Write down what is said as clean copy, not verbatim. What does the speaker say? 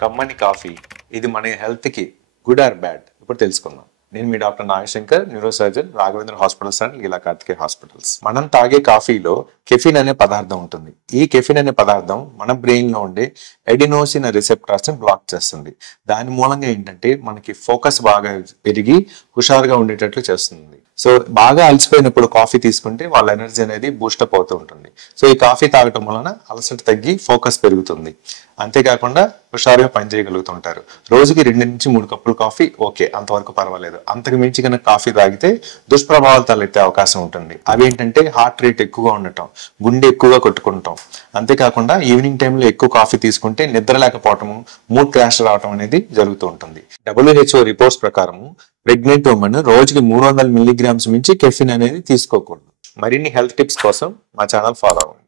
కమ్మని కాఫీ ఇది మన హెల్త్కి గుడ్ ఆర్ బ్యాడ్ ఇప్పుడు తెలుసుకుందాం. నేను మీ doctor Nagashankar, neuro surgeon, Raghavendra hospitals and Leela Karthikeya hospitals. మనం తాగే కాఫీలో కెఫిన్ అనే పదార్థం ఉంటుంది. ఈ కెఫిన్ అనే పదార్థం మన బ్రెయిన్ లో ఉండే ఎడినోసిన్ రిసెప్టార్స్ ని బ్లాక్ చేస్తుంది. దాని మూలంగా ఏంటంటే మనకి ఫోకస్ బాగా పెరిగి హుషారుగా ఉండేటట్లు చేస్తుంది. సో బాగా అలసిపోయినప్పుడు కాఫీ తీసుకుంటే వాళ్ళ ఎనర్జీ అనేది బూస్టప్ అవుతూ ఉంటుంది. సో ఈ కాఫీ తాగటం వలన అలసట తగ్గి ఫోకస్ పెరుగుతుంది. అంతేకాకుండా హుషారుగా పనిచేయగలుగుతుంటారు. రోజుకి 2 నుంచి 3 కప్పులు కాఫీ ఓకే, అంతవరకు పర్వాలేదు. అంతకు మించి కనుక కాఫీ తాగితే దుష్ప్రభావాలు తలెత్తే అవకాశం ఉంటుంది. అవి ఏంటంటే హార్ట్ రేట్ ఎక్కువగా ఉండటం, గుండె ఎక్కువగా కొట్టుకుంటాం. అంతేకాకుండా ఈవినింగ్ టైంలో ఎక్కువ కాఫీ తీసుకుంటే నిద్ర లేకపోవటము, మూడ్ క్రాష్ రావటం అనేది జరుగుతూ ఉంటుంది. WHO రిపోర్ట్స్ ప్రకారం ప్రెగ్నెంట్ ఉమెన్ రోజుకి 300 మిల్లీగ్రామ్స్ మించి కెఫిన్ అనేది తీసుకోకూడదు. మరిన్ని హెల్త్ టిప్స్ కోసం మా ఛానల్ ఫాలో అవ్వండి.